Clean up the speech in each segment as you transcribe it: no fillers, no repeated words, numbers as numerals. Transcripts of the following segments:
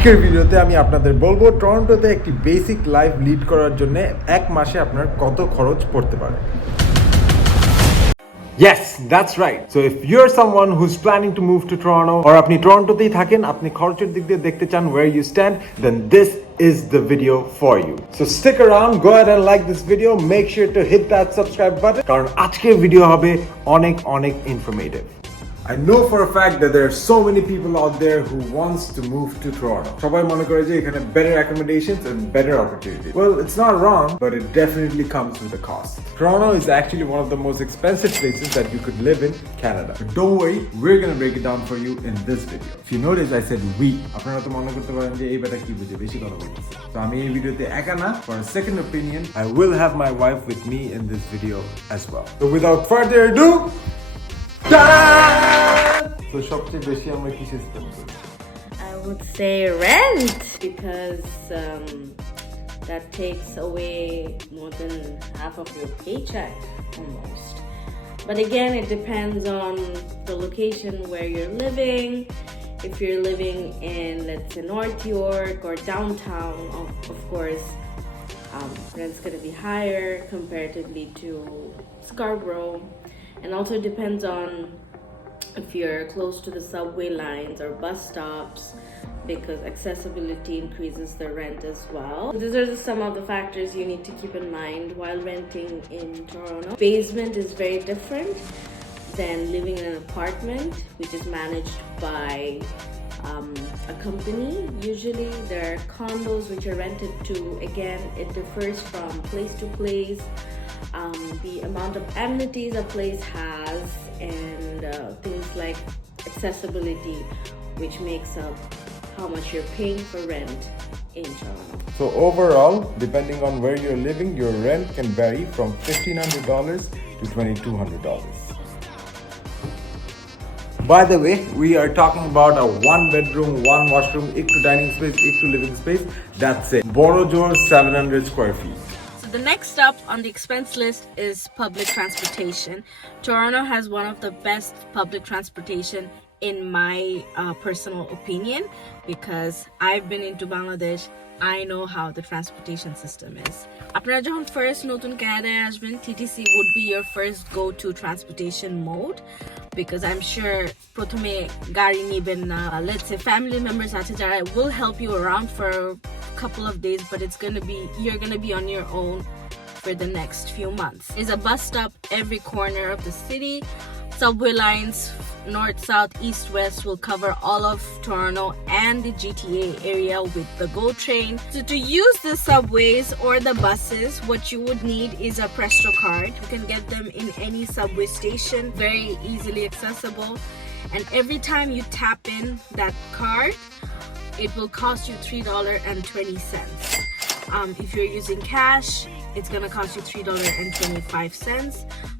আজকের ভিডিওতে আমি আপনাদের বলবো টরন্টোতে একটি বেসিক লাইফ লিড করার জন্য এক মাসে আপনার কত খরচ পড়তে পারে। Yes, that's right. So if you're someone who's planning to move to Toronto or আপনি টরন্টোতেই থাকেন, আপনি খরচের দিক দিয়ে দেখতে চান where you stand, then this is the video for you. So stick around, go ahead and like this video, make sure to hit that subscribe button কারণ আজকের ভিডিও হবে অনেক informative. I know for a fact that there are so many people out there who wants to move to Toronto. সবাই মনে করে যে এখানে better accommodations and better opportunities. Well, it's not wrong, but it definitely comes with a cost. Toronto is actually one of the most expensive places that you could live in Canada. But don't worry, we're going to break it down for you in this video. If you notice, I said we. আপনারা তো মনে করতে পারেন যে এই বেটা কি বুঝে বেশি কথা বলতেছে। তো আমি এই ভিডিওতে একা না, for a second opinion, I will have my wife with me in this video as well. So without further ado, so সবচেয়ে বেশি আমরা কি সিস্টেম করি? I would say rent because that takes away more than half of your paycheck almost. But again, it depends on the location where you're living. If you're living in, let's say, North York or downtown, of course, rent's going to be higher comparatively to Scarborough. And also depends on if you're close to the subway lines or bus stops, because accessibility increases the rent as well. These are some of the factors you need to keep in mind while renting in Toronto. Basement is very different than living in an apartment, which is managed by a company. Usually there are condos which are rented to. Again, it differs from place to place. The amount of amenities a place has and things like accessibility, which makes up how much you're paying for rent in Toronto. So overall, depending on where you're living, your rent can vary from $1,500 to $2,200. By the way, we are talking about a 1-bedroom, 1-washroom, ekটু dining space, ekটু living space. That's it. বড় জোর 700 square feet. The next up on the expense list is public transportation. Toronto has one of the best public transportation in my personal opinion, because I've been into Bangladesh. I know how the transportation system is. আপনারা যখন first নতুন কানাডায় আসবেন, TTC would be your first go-to transportation mode, because I'm sure প্রথমে গাড়ি নেবেন না, let's say family members আছে যারা will help you around for a couple of days, but you're gonna be on your own for the next few months. There's a bus stop every corner of the city. Subway lines, north, south, east, west will cover all of Toronto and the GTA area with the GO train. So to use the subways or the buses, what you would need is a Presto card. You can get them in any subway station, very easily accessible. And every time you tap in that card, it will cost you $3.20. If you're using cash, it's gonna cost you $3.25.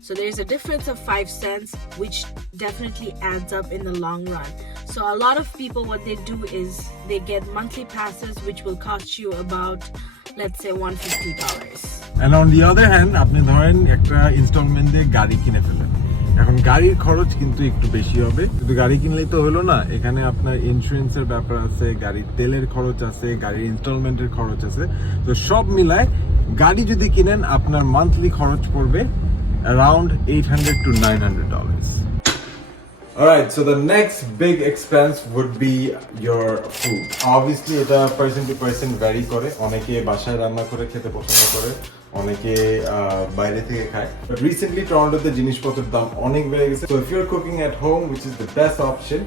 So there's a difference of 5 cents, which definitely adds up in the long run. So a lot of people, what they do is they get monthly passes, which will cost you about, let's say, $150. And on the other hand, আপনি ধরেন একটা ইনস্টলমেন্ট দিয়ে গাড়ি কিনে ফেলেন। এখন গাড়ির খরচ কিন্তু একটু বেশি হবে, কিন্তু গাড়ি কিনলেই তো হলো না, এখানে আপনার ইন্স্যুরেন্সের ব্যাপার আছে, গাড়ির তেলের খরচ আছে, গাড়ির ইনস্টলমেন্টের খরচ আছে। তো সব মিলায় গাড়ি যদি কিনেন আপনার মান্থলি খরচ পড়বে around $800 to $900. Alright, so the next big expense would be your food. Obviously এটা person to person vary করে, অনেকে বাসায় রান্না করে খেতে পছন্দ করে, অনেকে বাইরে থেকে খায়। But recently টরন্টোতে জিনিসপত্রের দাম অনেক বেড়ে গেছে। So if you're cooking at home, which is the best option,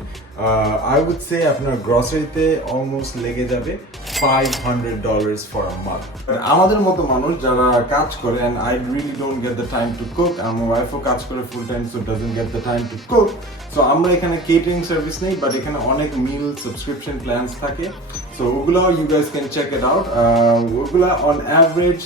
I would say আপনার গ্রসারিতে almost লেগে যাবে $500 for a month. But আমাদের মতো মানুষ যারা কাজ করে, and I really don't get the time to cook, আমার ওয়াইফও কাজ করে full time, so doesn't get the time to cook. So আমরা এখানে কেটারিং সার্ভিস নেই, বাট এখানে অনেক মিল সাবস্ক্রিপশন প্ল্যানস থাকে। So ওগুলো you guys can check it out. ওগুলো on average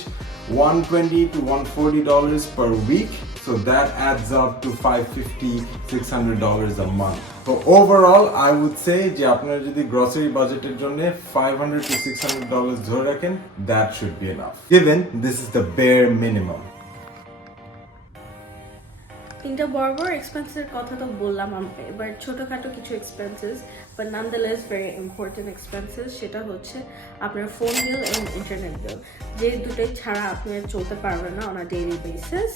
$120 to $140 per week. So that adds up to $550-600 a month. So overall, I would say যে আপনারা যদি গ্রসারি বাজেটের জন্য $500 to $600 ধরে রাখেন, that should be enough. Given this is the bare minimum. তিনটা বড় বড় এক্সপেন্সের কথা তো বললাম, এবার ছোটখাটো কিছু expenses but nonetheless very important expenses, সেটা হচ্ছে আপনার ফোন বিল এবং ইন্টারনেট বিল। যে দুটোই ছাড়া আপনি চলতে পারবেন না on a daily basis.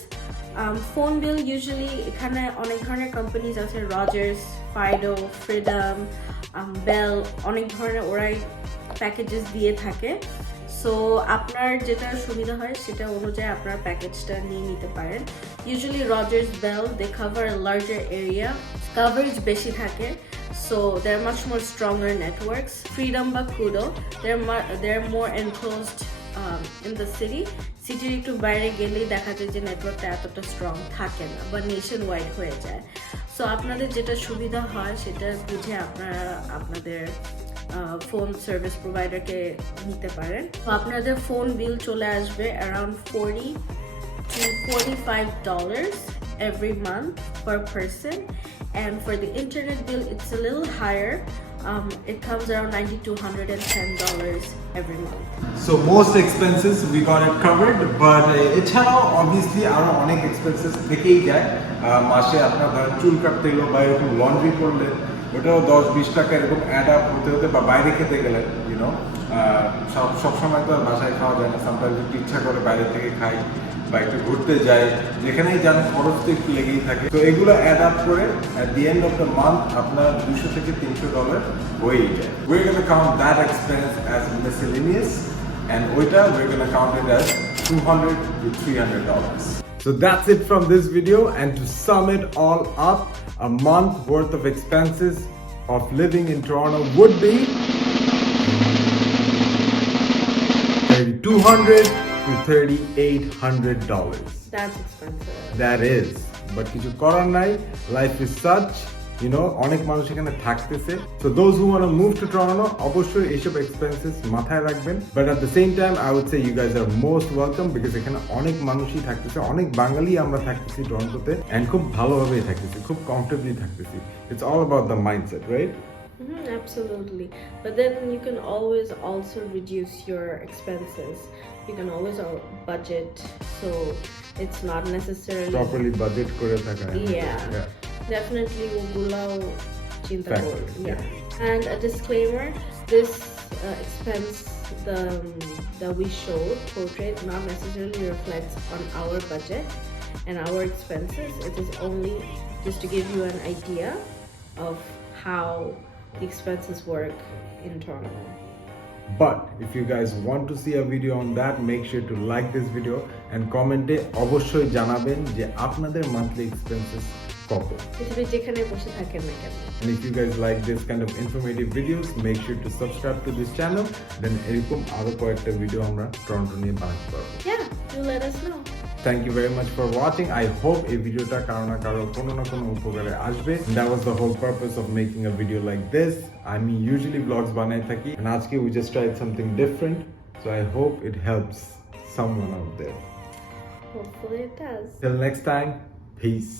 Phone বিল ইউজুয়ালি এখানে অনেক ধরনের কোম্পানিজ আছে, রজার্স, ফাইডো, ফ্রিডম, বেল, অনেক ধরনের ওরাই প্যাকেজেস দিয়ে থাকে। সো আপনার যেটা সুবিধা হয় সেটা অনুযায়ী আপনার প্যাকেজটা নিয়ে নিতে পারেন। Usually Rogers, Bell, they cover larger area, coverage বেশি থাকে, so they are much more stronger networks. Freedom বা Koodo, they are more enclosed in the সিটির একটু বাইরে গেলেই দেখা যায় যে নেটওয়ার্কটা এতটা স্ট্রং থাকে না বা নেশন ওয়াইড হয়ে যায়। সো আপনাদের যেটা সুবিধা হয় সেটা বুঝে আপনারা আপনাদের ফোন সার্ভিস প্রোভাইডারকে নিতে পারেন। তো আপনাদের ফোন বিল চলে আসবে অ্যারাউন্ড $40 to $45 every month per person, and for the internet bill it's a little higher. It comes around $90 to $110 every month. So most expenses we got it covered, but এছাড়াও obviously আরো অনেক expenses থেকেই যায়। মাসে আপনার ধরেন চুল কাটতে গেলো বা এরকম লন্ড্রি করলে ওটাও 10-20 টাকা এরকম অ্যাড আপ হতে হতে, বা বাইরে খেতে গেলে ইউনো সবসময় তো আর বাসায় খাওয়া যায় না, সামটাইমস একটু ইচ্ছা করে বাইরে থেকে খাই বা একটু ঘুরতে যাই, যেখানেই যান খরচ তো একটু লেগেই থাকে। তো এগুলো অ্যাড আপ করে at the end of the month আপনার $200 থেকে $300 হয়েই যায়। We're gonna count that expense as miscellaneous, and ওইটা we're gonna count it as $200 to $300. So that's it from this video, and to sum it all up, a month worth of expenses of living in Toronto would be $3,200 to $3,800. That's expensive. That is, but কিছু করার নাই, life is such, you know, অনেক মানুষ এখানে থাকতেছে। So those who want to move to Toronto, অবশ্যই এইসব expenses মাথায় রাখবেন, but at the same time I would say you guys are most welcome, because এখানে অনেক মানুষই থাকতেছে, অনেক বাঙালি আমরা থাকতেছি টরন্টোতে, and খুব ভালোভাবেই থাকতেছি, খুব comfortably থাকতেছি। It's all about the mindset, right? Absolutely, but then you can always also reduce your expenses. You can always budget, so it's not necessarily Properly budget করে থাকা। Yeah. Definitely ওগুলাও চিন্তা Factor, করুন। yeah. And a disclaimer, this expense that we showed portrait not necessarily reflects on our budget and our expenses. It is only just to give you an idea of how the expenses work in Toronto. But if you guys want to see a video on that, make sure to like this video and comment এ অবশ্যই জানাবেন যে আপনাদের monthly expenses কত। পৃথিবীর যেখানে বসে থাকেন না কেন। And if you guys like this kind of informative videos, make sure to subscribe to this channel. Then এরকম আরো কয়েকটা ভিডিও আমরা টরন্টো নিয়ে বানাতে পারবো। Yeah, do let us know. Thank you very much for watching. I hope এই ভিডিওটা কারো না কারো কোনো না কোনো উপকারে আসবে। That was the whole purpose of making a video like this. I mean, usually vlogs বানাই থাকি, and আজকে we just tried something different. So I hope it helps someone out there. Hopefully it does. Till next time, peace.